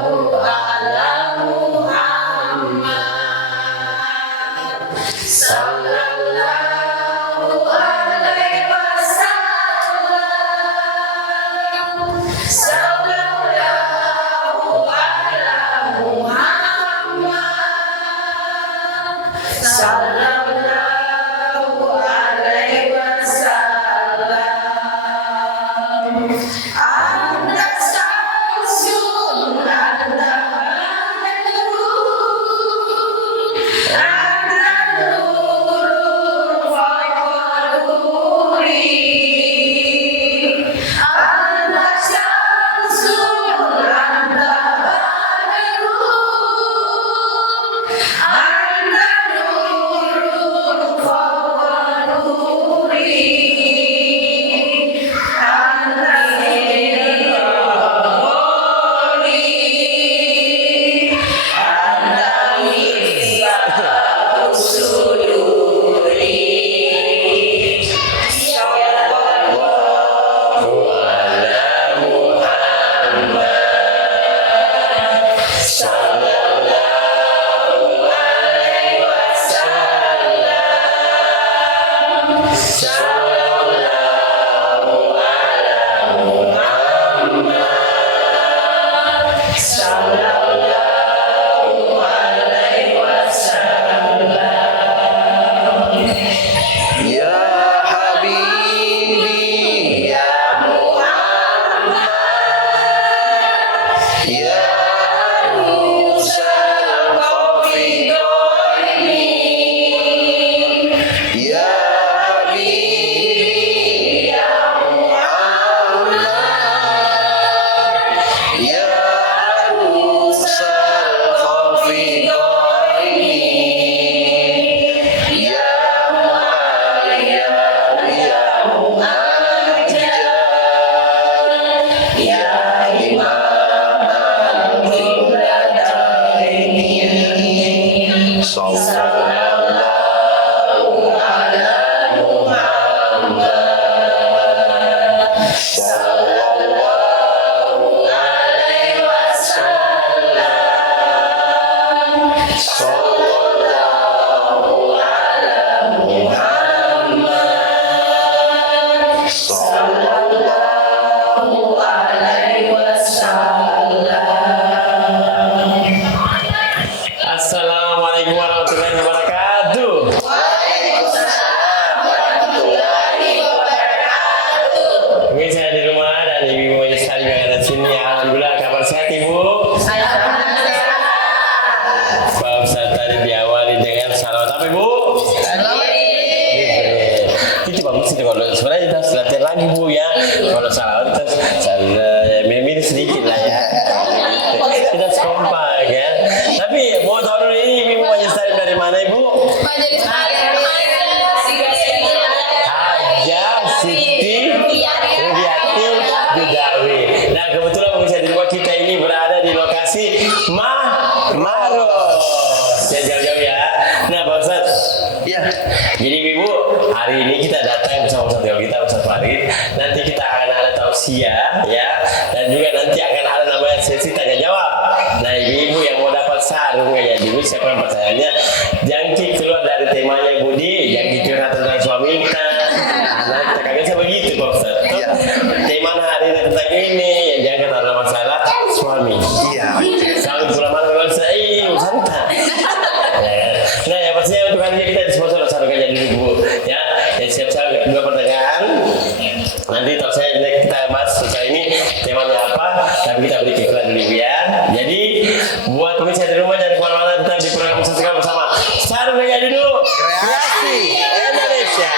ala Muhammad sallallahu alaihi wasallam. Sallallahu ala Muhammad sallallahu alaihi wasallam. Anta samsun, anta nurun, anta nurun fawqa nuri. Anta samsun, anta nurun, anta nurun fawqa nuri. Assalamualaikum warahmatullahi wabarakatuh. Mungkin saya di rumah dan ibu Majesari yang ada di sini. Alhamdulillah, kabar sehat ibu. Pak Ustaz tadi diawali dengan salawat apa ibu? Itu bagus sih kalau sebenarnya kita latihan lagi bu ya. Kalau salawat kita memilih sedikit lah ya. Kita sekompak ya. Tapi mau tahu dulu ini ibu Majesari dari mana ibu? Siti Rubiati Judawi. Nah kebetulan bisa di rumah kita ini berada di lokasi Maros. Ya jauh-jauh ya. Nah Pak Ustaz. Ya. Jadi ibu hari ini kita datang bersama Ustaz kita Ustaz Farid. Nanti kita akan ada tausiah ya. Dan juga nanti akan ada namanya sesi tanya jawab. Nah ibu-ibu yang mau dapat sarung kayak dulu siapa yang pertanyaannya jangkit keluar dari temanya Budi jangkit curhat tentang suami kita. Nah, kakaknya saya begitu Pak Ustaz. Iya. Tema hari ini tentang ini yang jangan ada masalah suami. Iya. Kalau pulang malam saya santai. Nah, yang pastinya untuk hari ini kita disponsor satu kajian dulu Bu. Ya, siap-siap dua pertanyaan. Nanti talk saya kita bahas soal ini temanya apa, tapi kita beri iklan dulu ya. Jadi buat pemirsa di rumah jangan kemana-mana, kita di program Saksikan bersama Sarung Kajian dulu Kreasi Indonesia.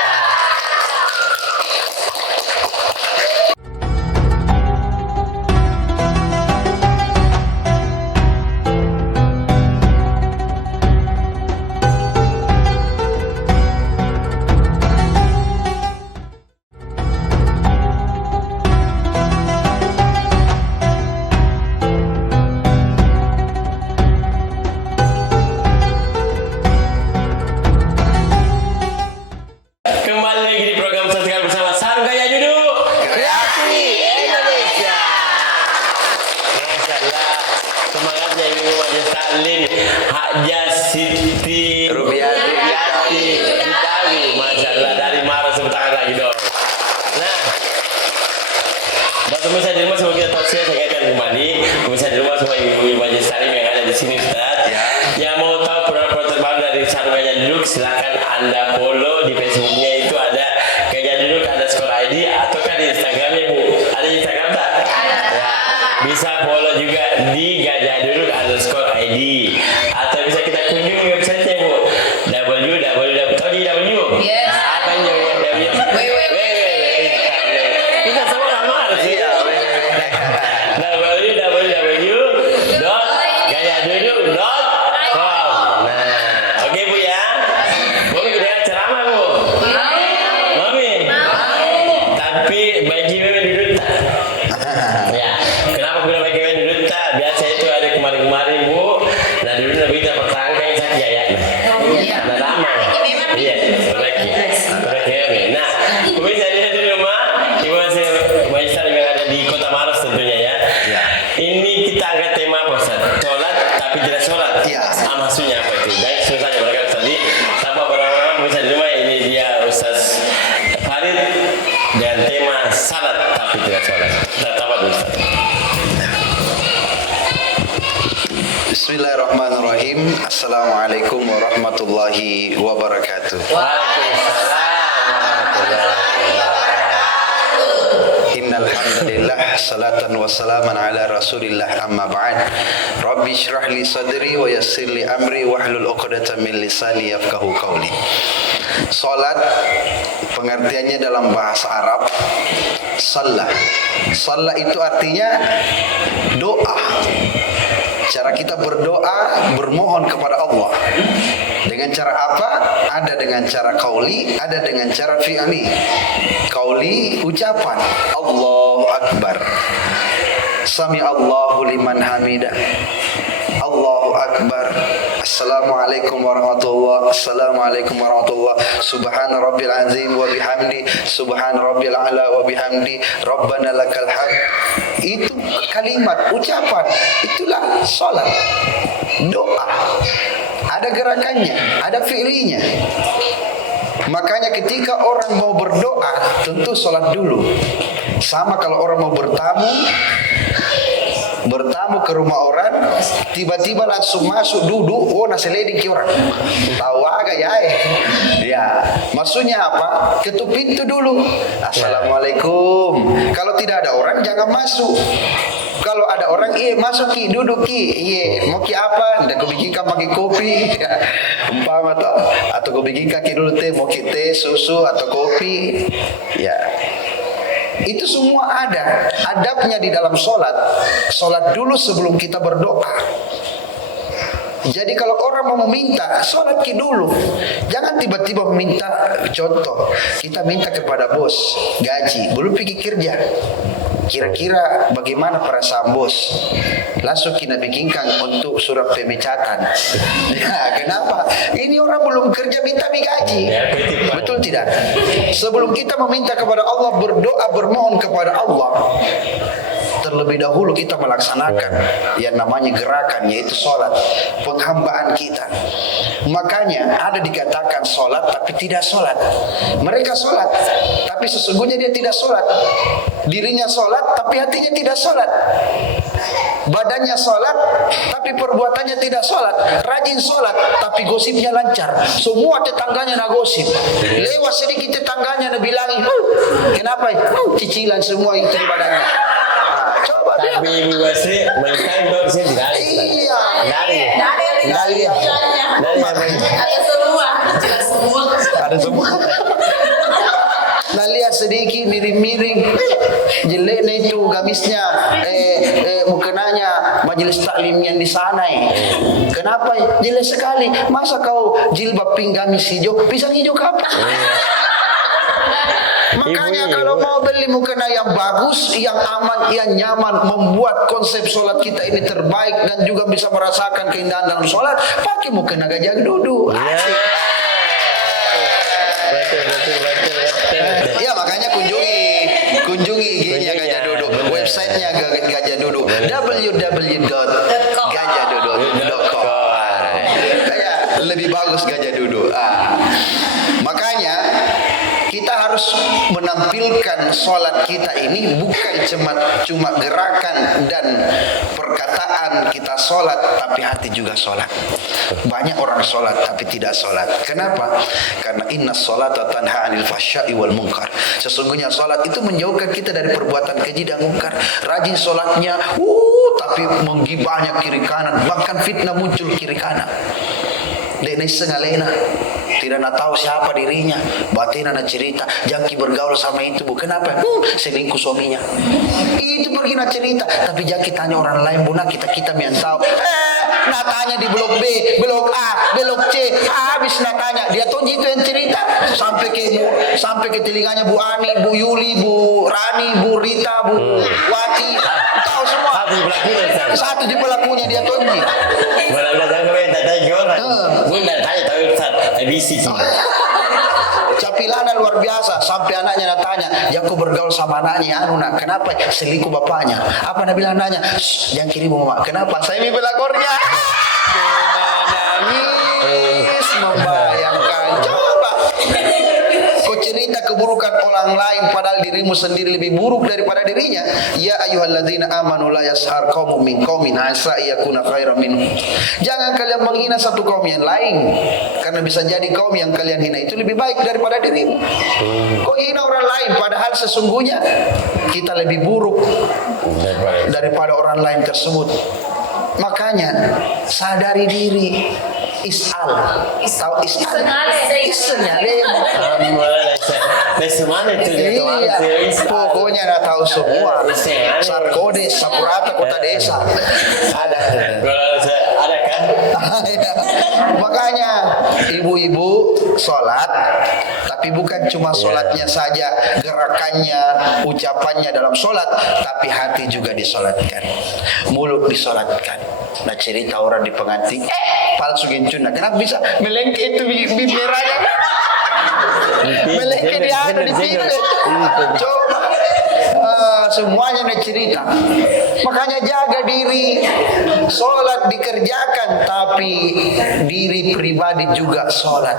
Marlin Haja Siti Rubiati Judawi. Masya Allah, dari Maros, tepuk tangan lagi dong. Nah, buat pemirsa di rumah, semoga kita tausiah saya kaitkan kembali. Pemirsa di rumah, semua ibu-ibu Majelis Taklim yang ada di sini, Ustaz. Yang mau tahu program terbaru dari Sarung Gajah Duduk, silakan Anda follow di Facebooknya, itu ada Gajah Duduk _ID, ataukah di Instagramnya, Bu? Ada Instagram tak? Ya, bisa follow juga di Gajah Duduk _ID, atau bisa kita kunjungi websitenya, Bu. www. Tahu di W? Yes. Apa yang W? www. Kita semua ramah sih. www.gajaduduk.com. Nah, oke Bu ya. Mami dengar ceramah Bu. Mami. Tapi bagi Mami duduk tak? Ya. Kenapa gue bagi Mami duduk tak? Biasa itu ada kemarin-kemarin Bu. Nah dulu Nabi kita pertangga yang sakit ya. Nah lama. Iya. Lagi. Nah, pemirsa di rumah, ibu masih Maisar yang ada di Kota Maros tentunya ya. Ini kita angkat tema apa Ustaz? Sholat tapi tidak sholat. Maksudnya apa itu? Dan susahnya mereka Ustaz di tanpa berlama-lama, pemirsa di rumah, ini dia Ustaz Farid dan tema salat tapi tidak sholat. Kita tahu Ustaz. Bismillahirrahmanirrahim. Assalamualaikum warahmatullahi wabarakatuh. Innal hamdalillah, salatan wa salaman ala Rasulillah, amma ba'd. Rabbi shrah li sadri wa yassir li amri wahlul 'uqdatam min lisani yafqahu qawli. Salat pengertiannya dalam bahasa Arab shalla. Shalla itu artinya doa. Cara kita berdoa, bermohon kepada Allah. Dengan cara apa? Ada dengan cara qauli, ada dengan cara fi'li. Qauli, ucapan Allahu Akbar. Sami Allahu liman hamidah. Allahu Akbar. Assalamualaikum warahmatullahi. Assalamualaikum warahmatullahi. Subhana rabbil azim wa bihamdi. Subhana rabbil a'la wa bihamdi. Rabbana lakal hamd. Itu kalimat, ucapan. Itulah salat. Doa. Ada gerakannya, ada fi'linya. Makanya ketika orang mau berdoa, tentu salat dulu. Sama kalau orang mau bertamu ke rumah orang, tiba-tiba langsung masuk duduk, oh nasi leding ki orang, tahu agak ya, maksudnya apa? Ketuk pintu dulu, assalamualaikum. Kalau tidak ada orang jangan masuk. Kalau ada orang, masuk ki, duduk ki, mau ki apa? Ndak kau bikinkan pakai kopi, umpama atau kau bikinkan ki dulu teh, mau ki teh, susu atau kopi, ya. Itu semua ada adabnya di dalam sholat. Sholat dulu sebelum kita berdoa. Jadi kalau orang mau meminta, sholat dulu. Jangan tiba-tiba meminta. Contoh, kita minta kepada bos gaji, belum pergi kerja. Kira-kira bagaimana perasaan bos? Langsung kita bikinkan untuk surat pemecatan. Ya, kenapa? Ini orang belum kerja minta gaji. Betul tidak? Sebelum kita meminta kepada Allah, berdoa, bermohon kepada Allah, terlebih dahulu kita melaksanakan yang namanya gerakan, yaitu sholat, penghambaan kita. Makanya ada dikatakan sholat tapi tidak sholat. Mereka sholat tapi sesungguhnya dia tidak sholat. Dirinya sholat tapi hatinya tidak sholat. Badannya sholat tapi perbuatannya tidak sholat. Rajin sholat tapi gosipnya lancar. Semua tetangganya nak gosip. Lewat sedikit tetangganya nak bilangi, kenapa? Cicilan semua itu di badannya. Tapi Ibu Basri maintain dong sih dari. Iya. Dari Ada semua. Nah lihat sedikit miring-miring, jeleknya itu gamisnya, mukenanya majelis taklim yang di sana. Kenapa? Jelek sekali. Masa kau jilbab pink gamis hijau, pisang hijau kapan? Makanya kalau mau beli mukena yang bagus, yang aman, yang nyaman, membuat konsep sholat kita ini terbaik dan juga bisa merasakan keindahan dalam sholat, pakai mukena Gajah Duduk. Ya makanya kunjungi IG-nya Gajah Duduk, websitenya Gajah Duduk, www.gajahduduk.com. bagus gajah duduk. Makanya kita harus menampilkan sholat kita ini bukan cuma gerakan dan perkataan kita sholat, tapi hati juga sholat. Banyak orang sholat tapi tidak sholat. Kenapa? Karena inna sholata tanha anil fahsya'i wal munkar. Sesungguhnya sholat itu menjauhkan kita dari perbuatan keji dan munkar. Rajin sholatnya, tapi menggibahnya kiri kanan, bahkan fitnah muncul kiri kanan. Dene sengalena, tidak nak tahu siapa dirinya, batin anak cerita, jangki bergaul sama itu, bu, kenapa? Selingkuh suaminya. Itu pergi nak cerita, tapi jangki tanya orang lain, bu, kita yang tahu. Nak tanya di blok B, blok A, blok C, habis nak tanya, dia tahu itu yang cerita, sampai ke telinganya Bu Ani, Bu Yuli, Bu Rani, Bu Rita, Bu Wati, tahu semua. Satu di pelakunya dia tahu. Bunda tanya tahu Ustaz, ABC. Capilana luar biasa, sampai anaknya tanya, yang kau bergaul sama anaknya kenapa selingkuh bapaknya? Apa nak bilang anaknya? Jangan kirim mama. Kenapa? Saya ini pelakornya. Menangis membayangkan. Coba kau cerita keburukan orang lain padahal dirimu sendiri lebih buruk daripada dirinya. Ya ayyuhalladzina amanu la yashar qaumun min qaumin asa yakuna khairan minhum. Jangan kalian menghina satu kaum yang lain, karena bisa jadi kaum yang kalian hina itu lebih baik daripada dirimu. Kau hina orang lain padahal sesungguhnya kita lebih buruk daripada orang lain tersebut. Makanya sadari diri. Is'al. Tahu is'al? Is'alnya. Pokoknya dah tahu semua. Sarkode, Sakurata, kota desa. Ada kan? Makanya ibu-ibu sholat, tapi bukan cuma sholatnya saja, gerakannya, ucapannya dalam sholat, tapi hati juga disolatkan, mulut disolatkan. Nah cerita orang di pengantin, palsu gencuna, kenapa bisa melengke itu bibiranya? Melengke di ada di sini. Coba semuanya nak cerita. Makanya jaga diri. Sholat dikerjakan, tapi diri pribadi juga sholat.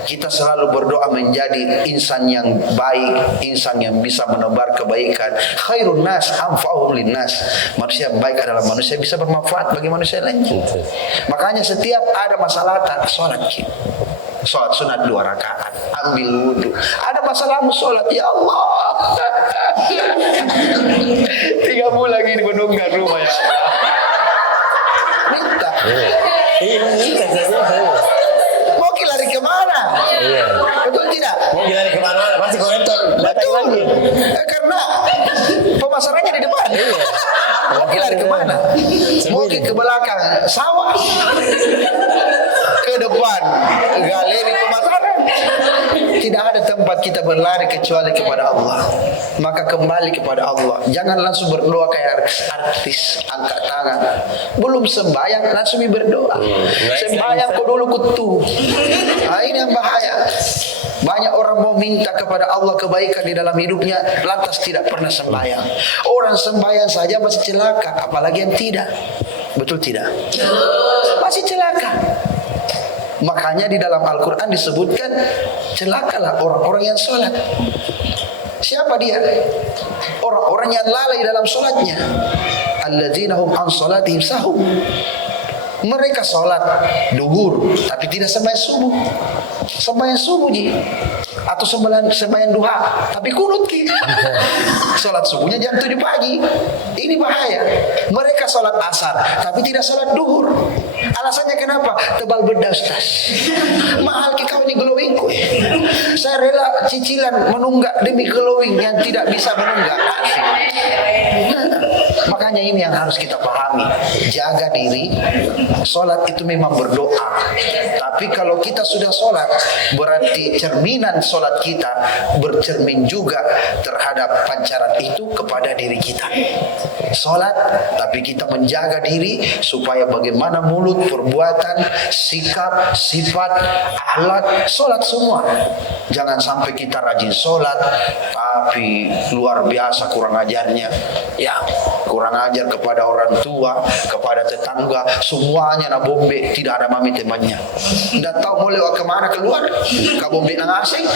Kita selalu berdoa menjadi insan yang baik, insan yang bisa menebar kebaikan. Khairun nas anfa'uhum linnas. Manusia yang baik adalah manusia yang bisa bermanfaat bagi manusia lain. Makanya setiap ada masalah sholat kita. Sholat sunat 2 rakaat, ambil wudhu. Ada masalahmu sholat, ya Allah. 3 bulan lagi menunggang rumah ya Allah. Minta. Mau lari kemana? Iya. Betul tidak? Mau lari kemana-mana pasti komentar datang lagi. Karena pemasarannya di depan. Iya. Mau lari kemana? Mau ke belakang sawah, ke depan galeri pemasaran. Tidak ada tempat kita berlari kecuali kepada Allah. Maka kembali kepada Allah. Jangan langsung berdoa kayak artis, angkat tangan. Belum sembahyang langsung berdoa. Sembahyang kau dulu kutu. Nah, ini yang bahaya. Banyak orang mau minta kepada Allah kebaikan di dalam hidupnya, lantas tidak pernah sembahyang. Orang sembahyang saja masih celaka, apalagi yang tidak. Betul tidak? Masih celaka. Makanya di dalam Al-Quran disebutkan, celakalah orang-orang yang sholat. Siapa dia? Orang-orang yang lalai dalam sholatnya. Alladzina hum an sholatihim sahum. Mereka sholat duhur, tapi tidak sembahyang subuh. Sembahyang subuh atau sembahyang duha, tapi kunut kita. Sholat subuhnya jam 7 pagi. Ini bahaya. Mereka sholat asar, tapi tidak sholat duhur. Alasannya kenapa? Tebal bedah Ustaz. Mahal kau ini glowing kue. Saya rela cicilan menunggak demi glowing yang tidak bisa menunggak. Makanya ini yang harus kita pahami. Jaga diri. Sholat itu memang berdoa. Tapi kalau kita sudah sholat, berarti cerminan sholat kita bercermin juga terhadap pancaran itu kepada diri kita. Sholat, tapi kita menjaga diri supaya bagaimana mulut, perbuatan, sikap, sifat, akhlak, sholat semua. Jangan sampai kita rajin sholat, tapi luar biasa kurang ajarnya. Ya, kurang ajar kepada orang tua, kepada tetangga, semuanya nak bombe, tidak ada mami temannya. Tidak tahu mau lewat kemana keluar, ke bombe nang asing,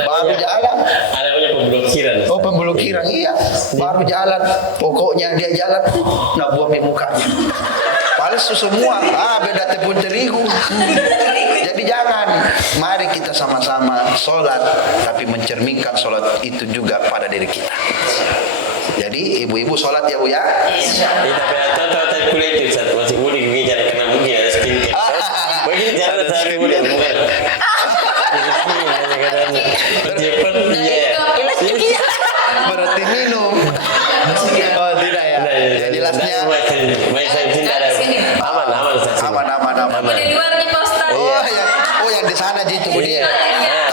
baru jalan. Ada punya pemblokiran. Oh pemblokiran iya, baru jalan. Pokoknya dia jalan, nak buang di mukanya. Palsu semua, beda tepung terigu. Jadi jangan, mari kita sama-sama sholat, tapi mencerminkan sholat itu juga pada diri kita. Jadi ibu-ibu sholat ya Bu ya. Tapi tahu kulit itu saat masih muda gini jangan kena mungkin ada skincare. Mungkin jangan saat muda bukan. Berjepit ya. Berarti minum. Oh tidak ya. Jelasnya aman. Di luar nih Pak Ustaz. Oh yang di sana gitu Bu dia.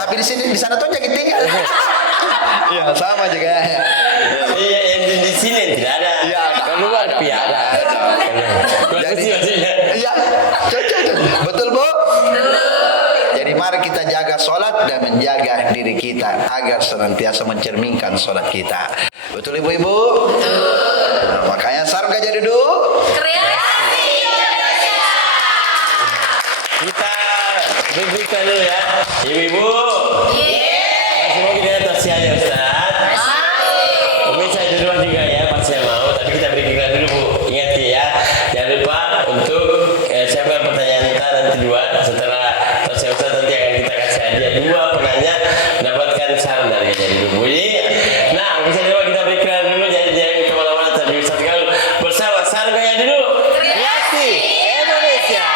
Tapi di sini di sana tuh jadi tinggal. Iya sama juga. Iya yang di sini tidak ada. Iya. Keluar piara. Jadi iya cocok. Betul Bu? Jadi mari kita jaga sholat dan menjaga diri kita agar senantiasa mencerminkan sholat kita. Betul ibu-ibu? Nah, makanya sarung gajah duduk. Kreasi Indonesia. Kita berikan dulu ya, ibu-ibu. Masih mau kita atas ya Ustaz. Pemirsa di rumah juga ya, pasti yang mau. Tapi kita berikan dulu Bu. Ingat ya, jangan lupa untuk siapkan pertanyaan kita nanti dua. Setelah selesai Ustaz nanti akan kita kasih hadiah dua penanya mendapatkan saran dari ibu-ibu. Nah, bisa coba kita berikan dulu jangan kemana-mana tadi Ustaz kalau bersama sarung gaya dulu. Kreasi Indonesia.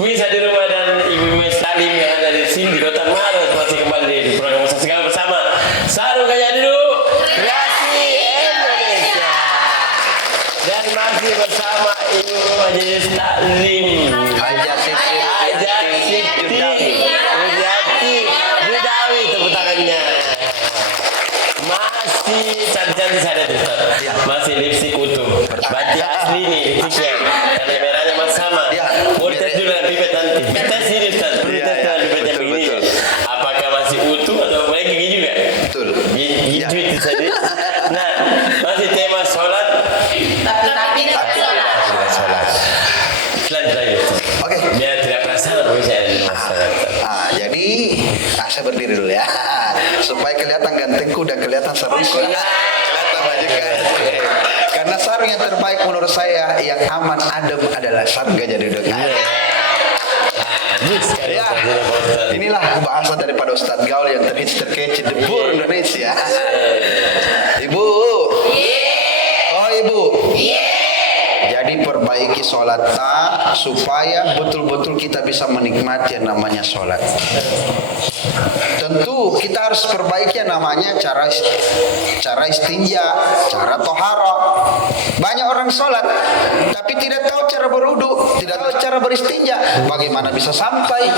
Bisa di rumah dan ibu-ibu Salim yang ada di sini di Kota Maros masih kembali di program Ustaz Sekarang bersama Sarung Gajah dulu Kreasi Indonesia dan masih bersama Ibu Majelis Taklim Haja Siti Widiati Judawi, tepuk tangannya. Masih cantik-cantik saya tuh Ustaz. Masih lipstik utuh. Batik asli nih lipstiknya. Karena merahnya masih sama. Boleh tes dulu dengan pipet nanti. Tes ini Ustaz. Tes dengan pipet yang begini. Apakah masih utuh atau mulai gigi juga? Betul. Gigi itu tadi. Nah, masih tema sholat. Tapi Sholat. Lanjut lagi. Oke. Biar tidak penasaran bisa Jadi saya berdiri dulu ya supaya kelihatan gantengku dan kelihatan sarungku. Kelihatan majikan. Karena sarung yang terbaik menurut saya yang aman adem adalah sarung gajah duduk. Ya, inilah bahasa daripada Ustadz Gaul yang terhits terkece debur Indonesia. Ibu. Oh ibu. Jadi perbaiki sholatnya supaya betul-betul kita bisa menikmati yang namanya sholat. Tentu kita harus perbaiki yang namanya cara istinja, cara tohara. Banyak orang sholat tapi tidak tahu cara berwudu, tidak tahu cara beristinja. Bagaimana bisa sampai?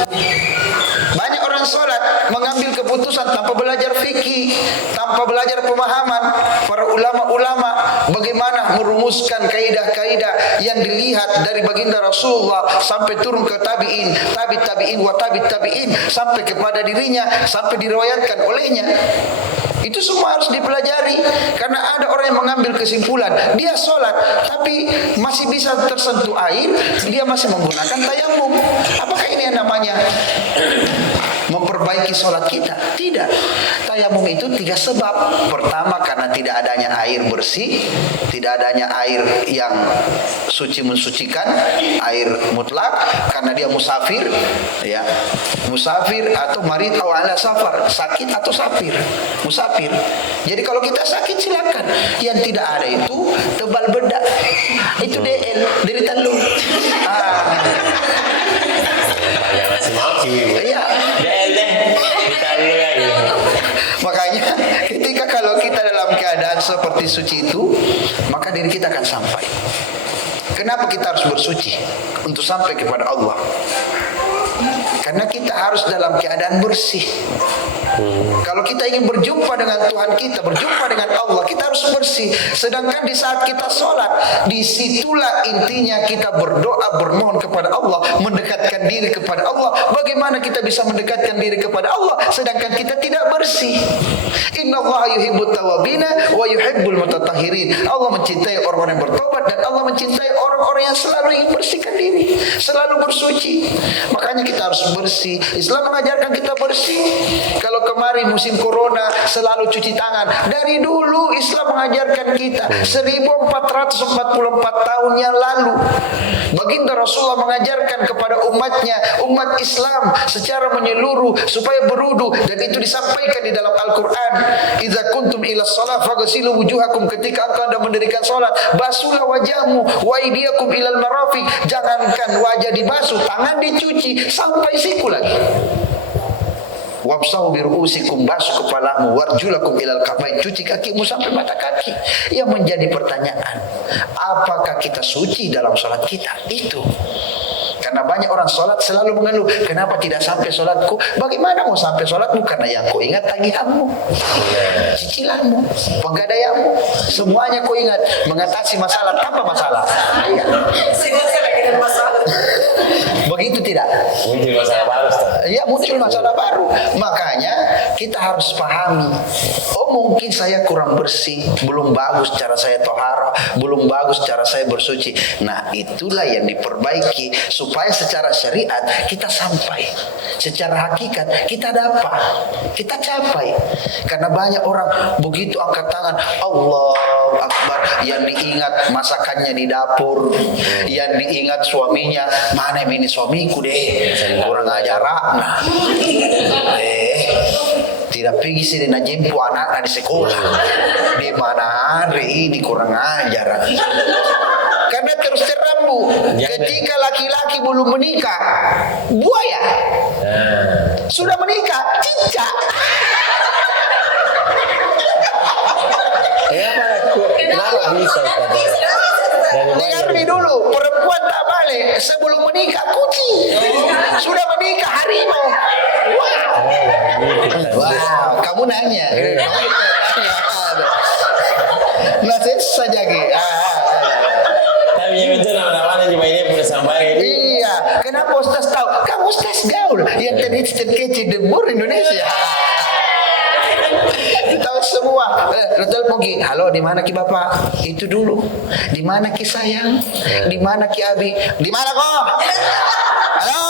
Banyak orang sholat mengambil keputusan tanpa belajar fikih, tanpa belajar pemahaman para ulama-ulama bagaimana merumuskan kaidah-kaidah yang dilihat dari baginda Rasulullah sampai turun ke tabi'in, tabi'in wa tabi'in sampai kepada dirinya, sampai diriwayatkan olehnya. Itu semua harus dipelajari karena ada orang yang mengambil kesimpulan dia sholat tapi masih bisa tersentuh air, dia masih menggunakan tayamum. Apakah ini yang namanya memperbaiki sholat kita? Tidak. Tayamum itu 3 sebab. Pertama karena tidak adanya air bersih, tidak adanya air yang suci mensucikan, air mutlak, karena dia musafir, ya, musafir atau marid atau ala safar, sakit atau safir, musafir. Jadi kalau kita sakit silakan. Yang tidak ada itu tebal bedak, itu DL dari telur. Masih mau sih. Iya. DL deh. Kita dulu ya gitu. Makanya ketika kalau kita dalam keadaan seperti suci itu, maka maka diri kita akan sampai. Kenapa kita harus bersuci untuk sampai kepada Allah? Karena kita harus dalam keadaan bersih. Kalau kita ingin berjumpa dengan Tuhan kita, berjumpa dengan Allah, kita harus bersih. Sedangkan di saat kita sholat, disitulah intinya kita berdoa, bermohon kepada Allah, mendekatkan diri kepada Allah. Bagaimana kita bisa mendekatkan diri kepada Allah sedangkan kita tidak bersih? Inna Allah yuhibbut tawabina wa yuhibbul mutatahhirin. Allah mencintai orang-orang yang bertobat dan Allah mencintai orang-orang yang selalu ingin bersihkan diri, selalu bersuci. Makanya kita harus bersih. Islam mengajarkan kita bersih. Kalau kemarin musim corona selalu cuci tangan. Dari dulu Islam mengajarkan kita 1444 tahun yang lalu. Baginda Rasulullah mengajarkan kepada umatnya, umat Islam secara menyeluruh supaya berwudu, dan itu disampaikan di dalam Al-Quran. Idza kuntum ila shalah faghsilu wujuhakum, ketika engkau hendak mendirikan salat, basuhlah wajahmu, wa aydiyakum ilal marafiq, jangankan wajah dibasuh, tangan dicuci sampai siku lagi. Wamsahu biru'usikum, basuh kepalamu, warjulakum ilal kabain, cuci kakimu sampai mata kaki. Yang menjadi pertanyaan, apakah kita suci dalam salat kita? Itu. Karena banyak orang sholat selalu mengeluh, kenapa tidak sampai sholatku? Bagaimana mau sampai sholatmu? Karena yang kau ingat tagihanmu, cicilanmu, pegadaianmu, semuanya kau ingat. Mengatasi masalah, apa masalah? Iya. Begitu tidak? Muncul masalah baru. Ya, muncul masalah baru. Makanya kita harus pahami, oh mungkin saya kurang bersih, belum bagus cara saya tohara, belum bagus cara saya bersuci. Nah, itulah yang diperbaiki supaya secara syariat kita sampai, secara hakikat kita dapat, kita capai. Karena banyak orang begitu angkat tangan, Allahu Akbar, yang diingat masakannya di dapur, yang diingat suaminya, mana ini suamiku deh, kurang ajar nah. Tidak pergi sih dan jempu anak di sekolah. Di mana hari ini kurang ajar. Karena terus terang Bu, ketika laki-laki belum menikah, buaya. Sudah menikah, cicak. Kenapa bisa? Dengar dulu, perempuan tak balik sebelum menikah kucing. Sudah menikah harimau. Wow, kamu nanya. Nah, saya saja Tapi yang itu nama-namanya cuma ini pun sampai. Iya, kenapa Ustaz tahu? Kamu Ustaz gaul yang terhits terkece debur Indonesia. Tahu semua. Telepon Ki, halo, di mana Ki Bapak? Itu dulu. Di mana Ki sayang? Di mana Ki Abi? Di mana kok? Halo.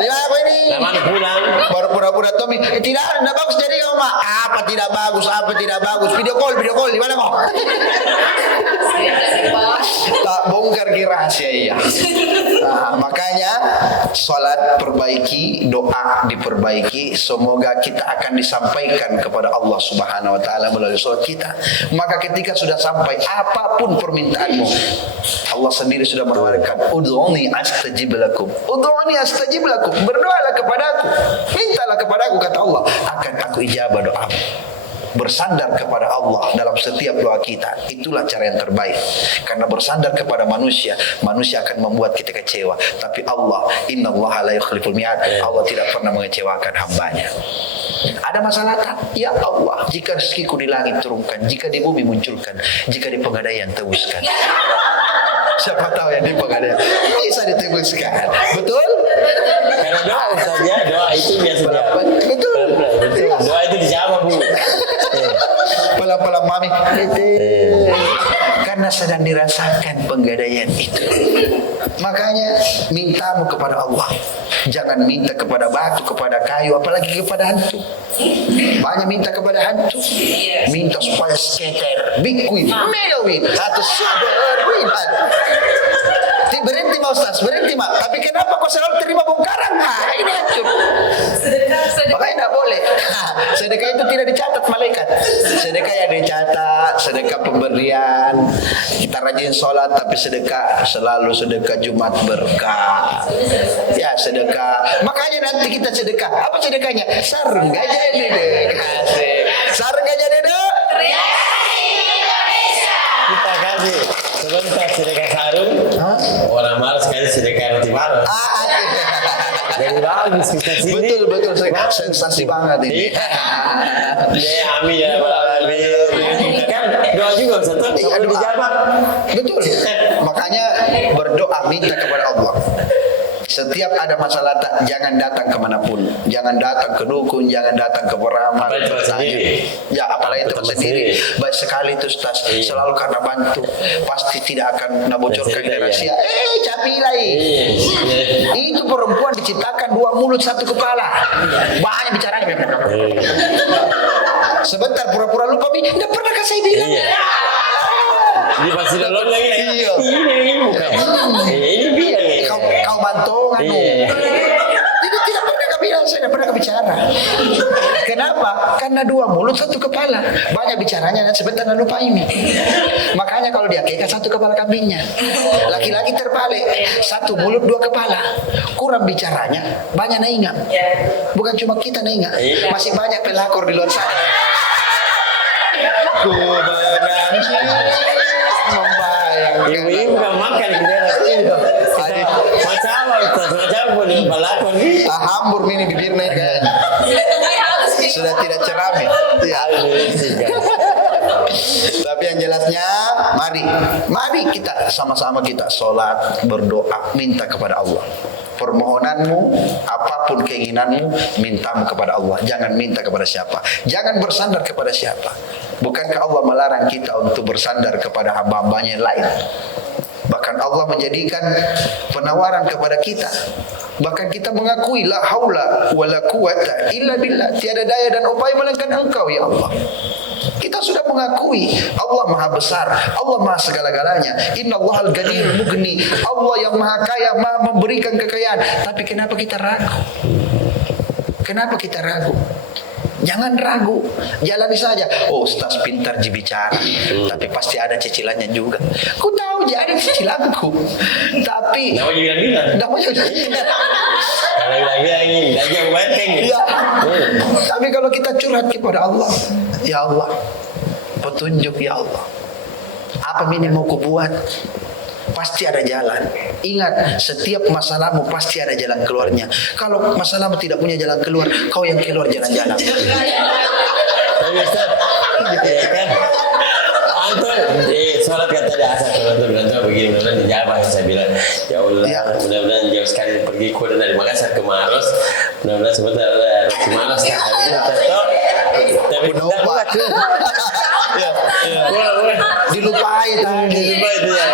Di mana kok ini? Namanya pulang. Baru pura-pura Tommy. Tidak bagus jadi Oma. Apa tidak bagus? Apa tidak bagus? Video call. Di mana kok? Tak bongkar Ki rahasia iya. Nah, makanya salat perbaiki, doa diperbaiki, semoga kita akan disampaikan kepada Allah Subhanahu wa taala melalui salat kita. Maka ketika sudah sampai apapun permintaanmu, Allah sendiri sudah menawarkan, ud'uni astajib lakum. Ud'uni astajib lakum. Berdoalah kepadaku, mintalah kepadaku, kata Allah, akan aku ijabah doamu. Bersandar kepada Allah dalam setiap doa kita, itulah cara yang terbaik. Karena bersandar kepada manusia akan membuat kita kecewa. Tapi Allah, innallaha la yukhliful mi'ad, Allah tidak pernah mengecewakan hambanya. Ada masalah tak? Ya Allah, jika rezekiku di langit turunkan, jika di bumi munculkan, jika di pegadaian tebuskan. Siapa tahu yang di pegadaian bisa ditebuskan. Betul? Karena doa saja, doa itu biasanya. Betul. Doa itu dijawab Bu. Pelan-pelan mami. Karena sedang dirasakan penggadaian itu. Makanya mintamu kepada Allah. Jangan minta kepada batu, kepada kayu, apalagi kepada hantu. Banyak minta kepada hantu. Minta supaya skater, bikuin, melowin, atau superwin. Berhenti Ma Ustaz, berhenti Ma. Tapi kenapa kau selalu terima bongkaran? Nah, ini hancur. Makanya tidak boleh. Sedekah itu tidak dicatat malaikat. Sedekah yang dicatat, sedekah pemberian. Kita rajin sholat tapi sedekah, selalu sedekah Jumat berkah. Ya sedekah. Makanya nanti kita sedekah. Apa sedekahnya? Sarung gajah ini deh. Sarung gajah ini deh. Kita kasih warung, Hah? orang malas sekali sedekah roti malas. Jadi bagus kita sini. Betul sensasi banget ini. Ya, amin ya rabbal alamin. Kan doa juga Ustaz, Iya, kalau doa. dijawab. Betul. Makanya berdoa minta kepada Allah. Setiap ada masalah jangan datang kemanapun, jangan datang ke dukun, jangan datang ke peramal. Apalagi teman sendiri. Ya apalagi teman Teman sendiri. sendiri. Baik sekali itu Ustaz, Iya. selalu karena bantu, pasti tidak akan bocorkan Cerita, rahasia. Capilai. Iya. Itu perempuan diciptakan dua mulut satu kepala. Banyak bicaranya. Sebentar pura-pura lupa Mi, enggak pernah saya bilang. Iya. Ini pasti lolong lagi. Iya. Ini bukan. Ini bilang ini. Kau bantongan. Iya. Jadi tidak pernah kau bilang, saya tidak pernah kau bicara. Kenapa? Karena dua mulut satu kepala. Banyak bicaranya dan sebentar lupa ini. Makanya kalau dia kekeh satu kepala kambingnya. Laki-laki terbalik, satu mulut dua kepala. Kurang bicaranya, banyak naingat. Bukan cuma kita naingat, masih banyak pelakor di luar sana. Ku menangis membayangkan. Ibu-ibu gak makan kita. Macam apa Ustaz? Macam apa dia pelakon ni? Hambur ini bibirnya kan. Sudah tidak cerame. Ya. Tapi yang jelasnya, mari kita sama-sama kita sholat, berdoa, minta kepada Allah. Permohonanmu, apapun keinginanmu, mintamu kepada Allah. Jangan minta kepada siapa. Jangan bersandar kepada siapa. Bukankah Allah melarang kita untuk bersandar kepada hamba-hambanya yang lain? Bahkan Allah menjadikan penawaran kepada kita. Bahkan kita mengakui la haula wala quwata illa billah. Tiada daya dan upaya melainkan Engkau ya Allah. Kita sudah mengakui Allah Maha Besar, Allah Maha segala-galanya. Innallahal Ghaniyyul Mughni. Allah yang Maha Kaya, Maha memberikan kekayaan. Tapi kenapa kita ragu? Kenapa kita ragu? Jangan ragu, jalani saja. Oh, Ustaz pintar bicara, tapi pasti ada cicilannya juga. Ku tahu ada cicilanku, tapi Nama dia bilang-bilang. Kalau bilang-bilang ini, dah jauh banget kan? Ya. Tapi kalau kita curhat kepada Allah, ya Allah, petunjuk ya Allah. Apa ini mau kubuat? Pasti ada jalan. Ingat, setiap masalahmu pasti ada jalan keluarnya. Kalau masalahmu tidak punya jalan keluar, kau yang keluar jalan-jalan. Tapi Ustaz, ya kan? Antum, sholat kata ada asal sholat begini, mudah-mudahan dijawab. Saya bilang, ya Allah, Ya. mudah-mudahan jauh sekali pergi kuda dari Makassar ke Maros. Mudah-mudahan sebentar ke Maros kan. Tapi tidak buat. Dilupai tadi. Dilupai itu ya.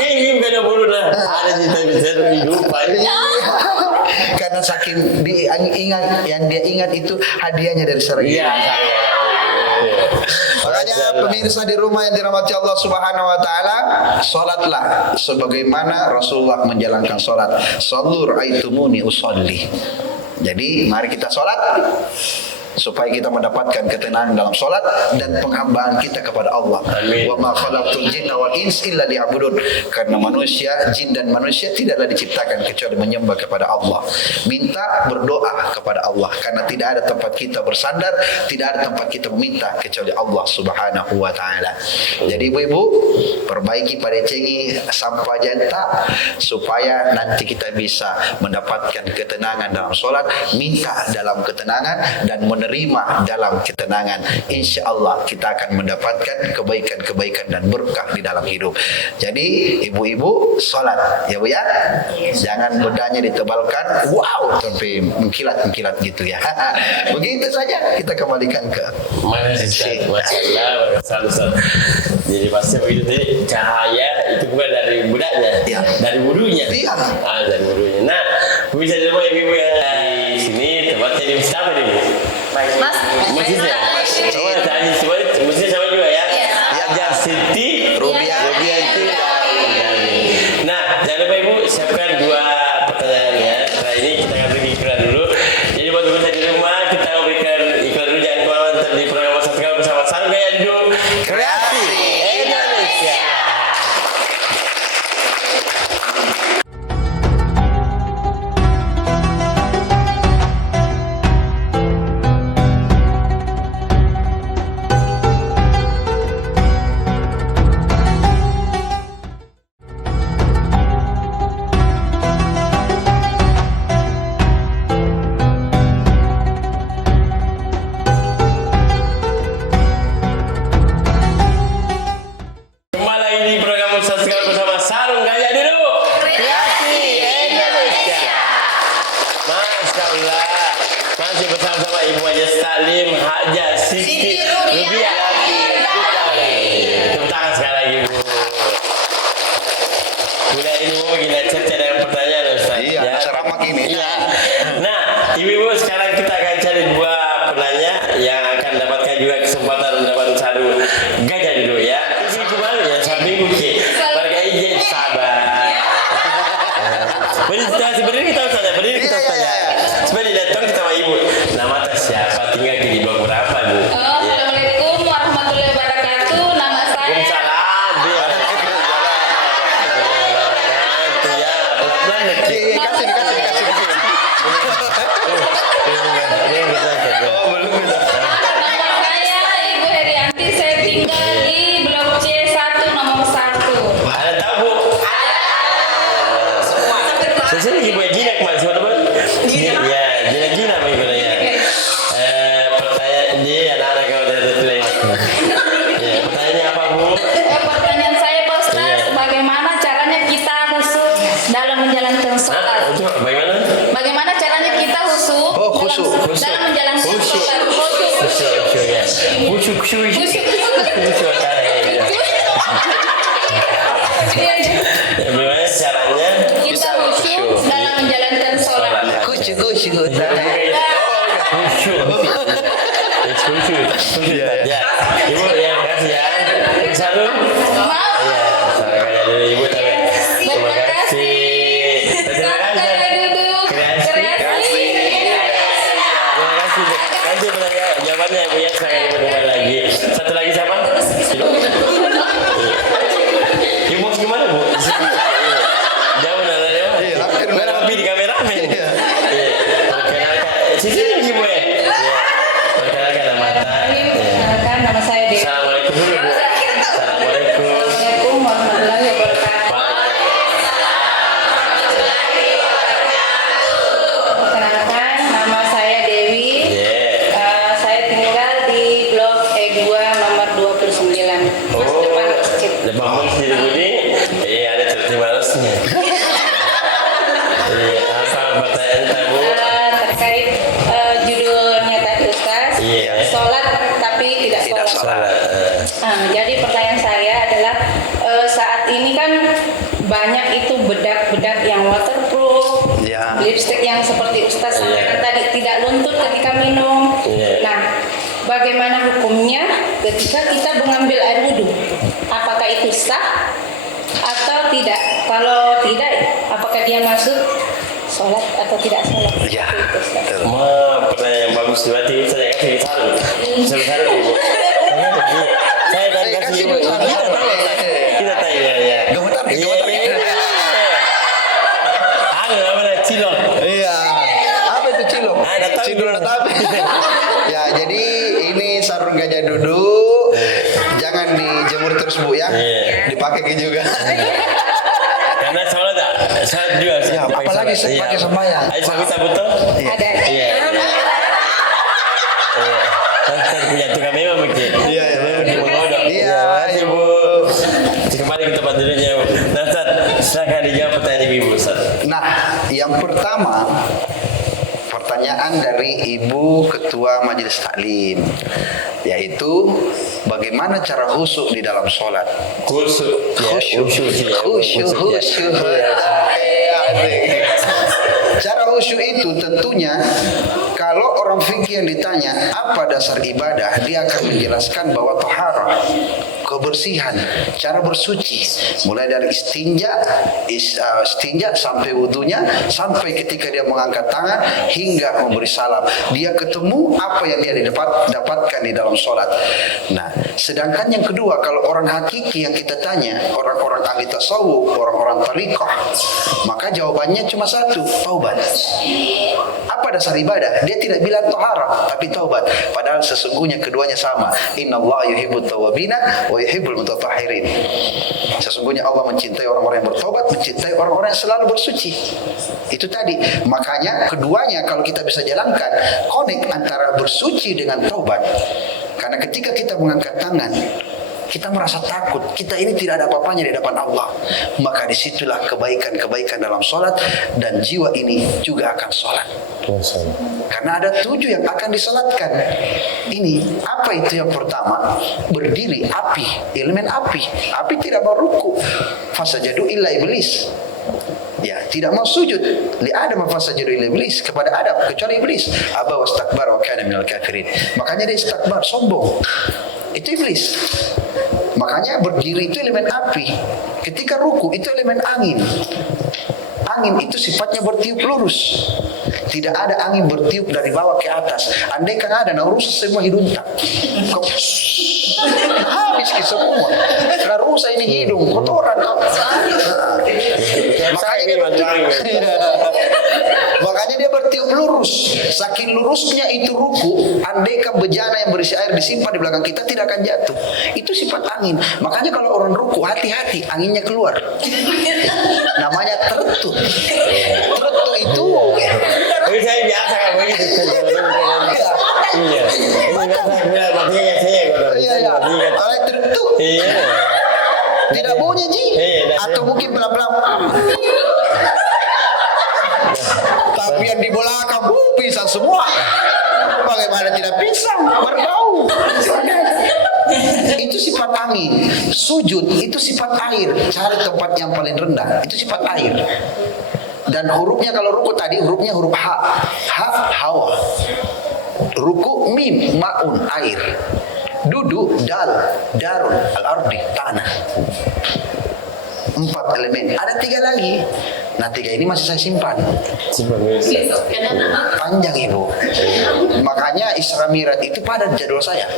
Ini bukan yang bulu nah. Ada cerita-cerita dilupai. Karena saking diingat, yang dia ingat itu hadiahnya dari surga. Iya. Makanya pemirsa di rumah yang dirahmati Allah Subhanahu wa taala, salatlah sebagaimana Rasulullah menjalankan salat. Shallu ra'aitumuni usolli. Jadi mari kita salat supaya kita mendapatkan ketenangan dalam salat dan penghambaan kita kepada Allah. Amin. Wa ma khalaqtul jinna wal ins illa liya'budun. Karena manusia, jin dan manusia tidaklah diciptakan kecuali menyembah kepada Allah. Minta, berdoa kepada Allah karena tidak ada tempat kita bersandar, tidak ada tempat kita meminta kecuali Allah Subhanahu wa taala. Jadi ibu-ibu, perbaiki pada cengi sampah janta supaya nanti kita bisa mendapatkan ketenangan dalam salat, minta dalam ketenangan dan menerima dalam ketenangan. Insya Allah kita akan mendapatkan kebaikan-kebaikan dan berkah di dalam hidup. Jadi ibu-ibu salat ya Bu ya. Jangan bedanya ditebalkan wow sampai mengkilat-mengkilat gitu ya. Begitu saja kita kembalikan ke Masya Allah. Jadi pasti begitu tadi, cahaya itu bukan dari budaknya, Iya. dari wudunya. Iya. Dari wudunya. Nah, bisa coba ibu-ibu yang di sini tempatnya di Mustafa nih Bu. Mas, Masjidnya. Masjid. Oh, tadi coba masjidnya sama juga ya. Iya. Hajar Siti Rubiah. itu. Nah, jangan lupa Ibu siapkan 2 pertanyaan ya. Setelah ini kita akan pergi iklan dulu. Jadi buat pemirsa di rumah kita akan berikan iklan dulu, jangan kemana-mana di program Satu Kali bersama Sarga Yandu Kreasi Indonesia. bersama Sarung Gajah Duduk Kreasi Indonesia. Masya Allah. Masih bersama Ibu Haja Salim Haja Siti Rubiah. Tepuk tangan sekali lagi Bu. Udah ini Bu gila cerita dengan pertanyaan Ustaz. Iya, ceramah gini. Iya. Nah, Ibu-ibu sekarang kita akan cari dua penanya yang akan dapatkan juga kesempatan mendapatkan sarung gajah dulu ya. Ini kemarin ya samping Ki. Warga izin sabar. Berdiri kita tanya, berdiri kita tanya. Sebenarnya datang kita sama Ibu. Nama atas siapa? Tinggal di blok berapa Bu? Assalamualaikum warahmatullahi wabarakatuh. Nama saya Waalaikumsalam. Biar. Ya, pelan-pelan Ki. Kasih. Nama saya Ibu Herianti. Saya tinggal di Blok C1 nomor 1. Ada tahu Bu? Saya Ibu Gina kemarin siapa teman? Ya, Gina bagaimana ya? Pertanyaan dia anak-anak kau dari lain. Ya, pertanyaannya apa Bu? Pertanyaan saya Pak Ustaz, bagaimana caranya kita khusyuk dalam menjalankan sholat? Itu bagaimana? Bagaimana caranya kita khusyuk Oh, khusyuk. dalam menjalankan Khusyuk. sholat? Khusyuk ya. Khusyuk. Khusyuk ya. Bagaimana caranya? Kita khusyuk dalam menjalankan sholat. Kucu. Khusyuk. Ya. Ibu ya, makasih ya. Sarung. Maaf. Iya, sarung kayak dulu Ibu tapi. Terima kasih. Terima kasih. Saya duduk. Kreasi. Kreasi. Terima kasih. Nanti pertanyaan jawabannya Bu ya saya akan kembali lagi. Satu lagi siapa? Ibu mau gimana Bu? Jauh nana lewat. Iya, hampir Mana rapi di kameramen. Iya. Perkenalkan. Sini Ibu ya. Iya. Perkenalkan nama Mata. Iya. Perkenalkan, nama saya Dewi. Assalamualaikum dulu Bu. Assalamualaikum. Assalamualaikum warahmatullahi wabarakatuh. Perkenalkan, nama saya Dewi. Iya. Saya tinggal di Blok E2 nomor 29. Mas depan masjid. Depan masjid Budi. Iya, ada terima harusnya. Iya, apa pertanyaan Bu? Terkait judulnya tadi Ustaz, Iya. sholat tapi tidak Tidak sholat. sholat. Jadi pertanyaan saya adalah saat ini kan banyak itu bedak-bedak yang waterproof, Ya. lipstick yang seperti Ustaz Iya. sampaikan tadi tidak luntur ketika minum. Iya. Nah, bagaimana hukumnya ketika kita mengambil air wudhu? Apakah itu sah atau tidak? Kalau tidak, apakah dia masuk sholat atau tidak sholat? Ya. Itu, Ustaz. Betul. Pertanyaan yang bagus berarti saya kasih sarung. Sarung Ibu. Saya dan kasih Kasih Ibu. dulu sarung. Kita tahu. Kita tahu ya. Gemetar, gemetar. Ada namanya cilok. Iya. Apa itu cilok? Ada tahu. Cilok tapi. Ya, jadi ini sarung gajah duduk. Jangan dijemur terus Bu ya. Iya. Dipakai juga. Karena sholat saya juga sih. Ya, pakai apalagi sholat. pakai sembahyang. Ayo suami saya betul. Ada. Iya. Saya punya tukang memang begitu. Iya, iya. Di Menggodok. Iya, makasih Bu. Kembali ke tempat duduknya Bu. Dan Ustaz, silakan dijawab pertanyaan Ibu Ustaz. Nah, yang pertama pertanyaan dari Ibu Ketua Majelis Taklim, yaitu bagaimana cara khusyuk di dalam sholat. Khusyuk. Khusyuk. Cara khusyuk itu tentunya kalau orang fikih yang ditanya apa dasar ibadah, dia akan menjelaskan bahwa taharah, kebersihan, cara bersuci, mulai dari istinja sampai wudunya, sampai ketika dia mengangkat tangan hingga memberi salam, dia ketemu apa yang dia dapatkan di dalam sholat. Nah, sedangkan yang kedua, kalau orang hakiki yang kita tanya, orang-orang ahli tasawuf, orang-orang tariqah, maka jawabannya cuma satu, taubat. Apa dasar ibadah? Dia tidak bilang taharah, tapi taubat. Padahal sesungguhnya keduanya sama. Innallaha yuhibbut tawwabina wa yuhibbul mutatahhirin. Sesungguhnya Allah mencintai orang-orang yang bertobat, mencintai orang-orang yang selalu bersuci. Itu tadi. Makanya keduanya kalau kita bisa jalankan, connect antara bersuci dengan taubat. Karena ketika kita mengangkat tangan, kita merasa takut, kita ini tidak ada apa-apanya di depan Allah, maka disitulah kebaikan-kebaikan dalam sholat, dan jiwa ini juga akan sholat. Karena ada 7 yang akan disolatkan. Ini apa itu? Yang pertama, berdiri, api, elemen api. Api tidak mau ruku. Fasajadu illa iblis. Ya, tidak mau sujud li Adam fasajadu illa iblis, kepada Adam kecuali iblis. Aba wastakbara wa kana minal kafirin. Makanya dia istakbar, sombong. Itu iblis. Makanya berdiri itu elemen api. Ketika ruku itu elemen angin. Angin itu sifatnya bertiup lurus. Tidak ada angin bertiup dari bawah ke atas. Andai kan ada, nah rusak semua hidung tak. Habis ke semua. Nah rusak ini hidung, kotoran. Makanya dia bertiup lurus. Saking lurusnya itu ruku, andai kan bejana yang berisi air disimpan di belakang kita tidak akan jatuh. Itu sifat angin. Makanya kalau orang ruku, hati-hati, anginnya keluar. Namanya tertutup. Tertutup itu. Tapi saya biasa kan begitu. Iya. Ini biasa bilang matinya saya kalau. Iya. Kalau tertutup. Iya. Tidak bunyi ji. Atau mungkin pelan-pelan. Tapi yang di belakang pisang semua. Bagaimana tidak pisang? Berbau. Itu sifat angin. Sujud itu sifat air. Cari tempat yang paling rendah. Itu sifat air. Dan hurufnya kalau ruku tadi hurufnya huruf ha. Ha, hawa. Ruku mim, maun, air. Duduk dal, darun, al-ardi, tanah. 4 elemen. Ada 3 lagi. Nah 3 ini masih saya simpan. Panjang ibu. Makanya Isra Mi'raj itu pada jadwal saya.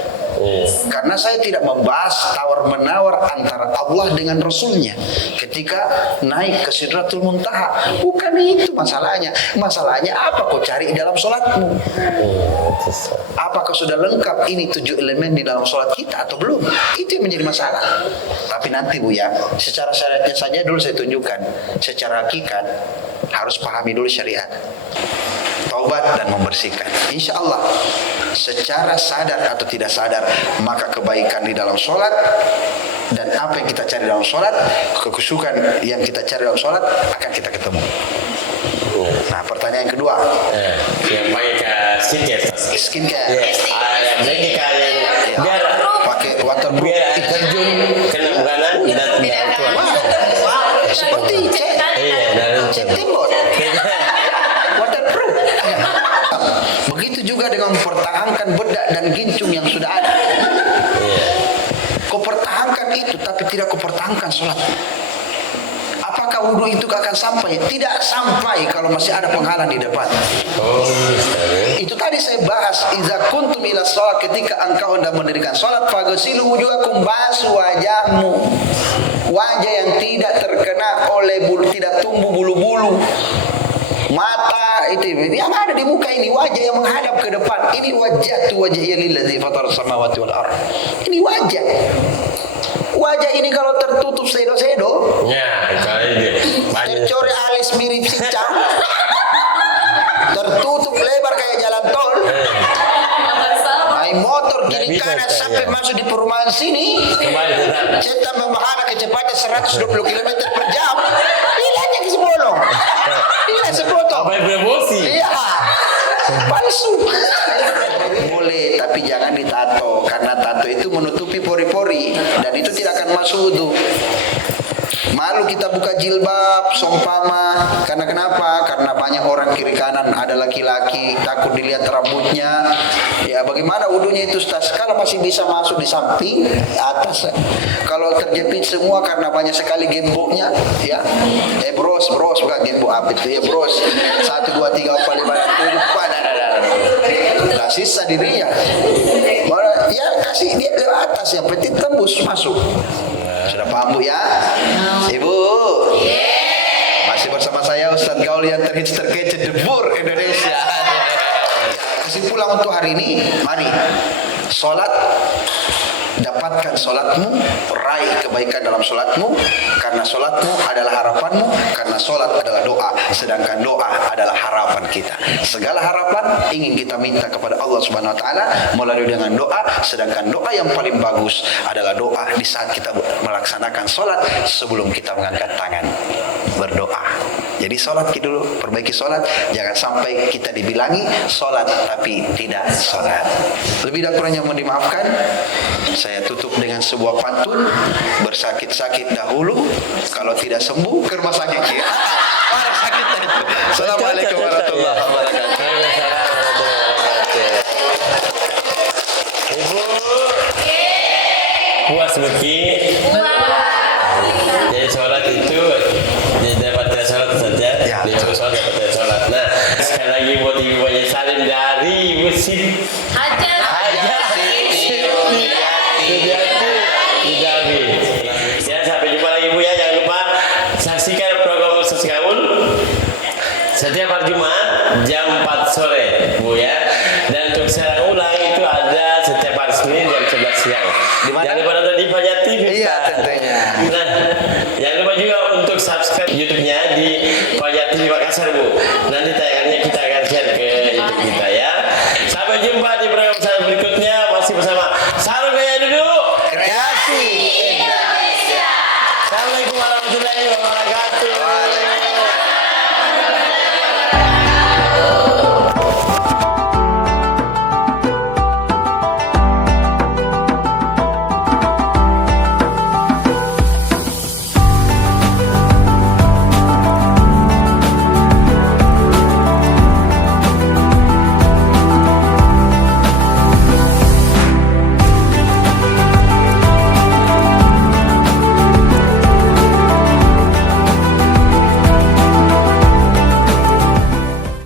Karena saya tidak membahas tawar-menawar antara Allah dengan Rasulnya ketika naik ke Sidratul Muntaha. Bukan itu masalahnya. Masalahnya apa kau cari di dalam sholatmu? Apakah sudah lengkap ini 7 elemen di dalam sholat kita atau belum? Itu yang menjadi masalah. Tapi nanti Bu ya, secara syariatnya saja dulu saya tunjukkan. Secara hakikat harus pahami dulu syariat. Taubat dan membersihkan. Insya Allah secara sadar atau tidak sadar, maka kebaikan di dalam sholat dan apa yang kita cari dalam sholat, kekhusyukan yang kita cari dalam sholat akan kita ketemu. Nah pertanyaan yang kedua, yang pakai ke skincare. Yang medikal biar pakai waterproof. biar terjun kena bukanan dan tua. Seperti cek timbot. Waterproof. Begitu juga dengan mempertahankan bedak dan gincung yang sudah ada. Kau pertahankan itu, tapi tidak kau pertahankan sholat. Apakah wudhu itu akan sampai? Tidak sampai kalau masih ada penghalang di depan. Itu tadi saya bahas. Iza kuntum ila sholat, ketika engkau hendak mendirikan sholat, fagsilu wujuhakum, basuh wajahmu. Wajah yang tidak terkena oleh bulu, tidak tumbuh bulu-bulu. Mata itu yang ada di muka ini, wajah yang menghadap ke depan. Ini wajah tu wajhiyya lillazi fatara samawati wal ardh. Ini wajah. Wajah ini kalau tertutup sedo-sedo, Ya, kalau itu tercorek alis mirip cicak, tertutup lebar kayak jalan tol. Naik motor kiri kanan sampai masuk di perumahan sini. kembali tetap. Cetak membahana kecepatan 120 km per jam. Hilangnya ke sebolong. Hilang sepotong. Apa yang beremosi? Iya. Palsu. Boleh, tapi jangan ditato, karena tato itu menutupi pori-pori dan itu tidak akan masuk wudhu. Malu kita buka jilbab, sompama. Karena kenapa? Karena banyak orang kiri kanan, ada laki-laki, takut dilihat rambutnya. Ya bagaimana wudhunya itu, Ustaz? Kalau masih bisa masuk di samping, atas. Kalau terjepit semua karena banyak sekali gemboknya, ya. Bros, bukan gembok apa itu, ya bros. 1, 2, 3, 4, 5, 6, 7, nah sisa dirinya. Ya kasih dia ke atas, yang penting tembus masuk. Sudah paham Bu ya? Ibu masih bersama saya Ustaz Gaul yang terhits terkece Debur Indonesia. Kesimpulan untuk hari ini, mari sholat, dapatkan sholatmu, raih kebaikan dalam sholatmu, karena sholatmu adalah harapanmu, karena karena sholat adalah doa, sedangkan doa adalah harapan kita. Segala harapan ingin kita minta kepada Allah Subhanahu wa taala melalui dengan doa, sedangkan doa yang paling bagus adalah doa di saat kita melaksanakan sholat sebelum kita mengangkat tangan berdoa. Jadi sholat kita dulu, perbaiki sholat, jangan sampai kita dibilangi sholat tapi tidak sholat. Lebih dan kurangnya mohon dimaafkan. Saya tutup dengan sebuah pantun, bersakit-sakit dahulu, kalau tidak sembuh ke rumah sakit. Parah sakitnya itu. Assalamualaikum warahmatullahi wabarakatuh. Ibu puas bagi jadi sholat itu dapatkan sholat saja Ya, di sholat dapatkan sholat. Nah sekali lagi buat ibu banyak salim dari Ibu Siti Sudiati. Ya sampai jumpa lagi Bu ya, jangan lupa saksikan program Ustaz Gaul setiap hari Jumat jam 4 sore Bu ya, dan untuk siaran ulang itu ada setiap hari Senin jam 11 siang. Di mana? Jangan lupa nonton di Fajar TV. Iya, Ustaz. tentunya. Nah, jangan lupa juga untuk subscribe YouTube-nya di Fajar TV Makassar Bu. Nanti tayangannya kita akan share ke YouTube kita ya. Sampai jumpa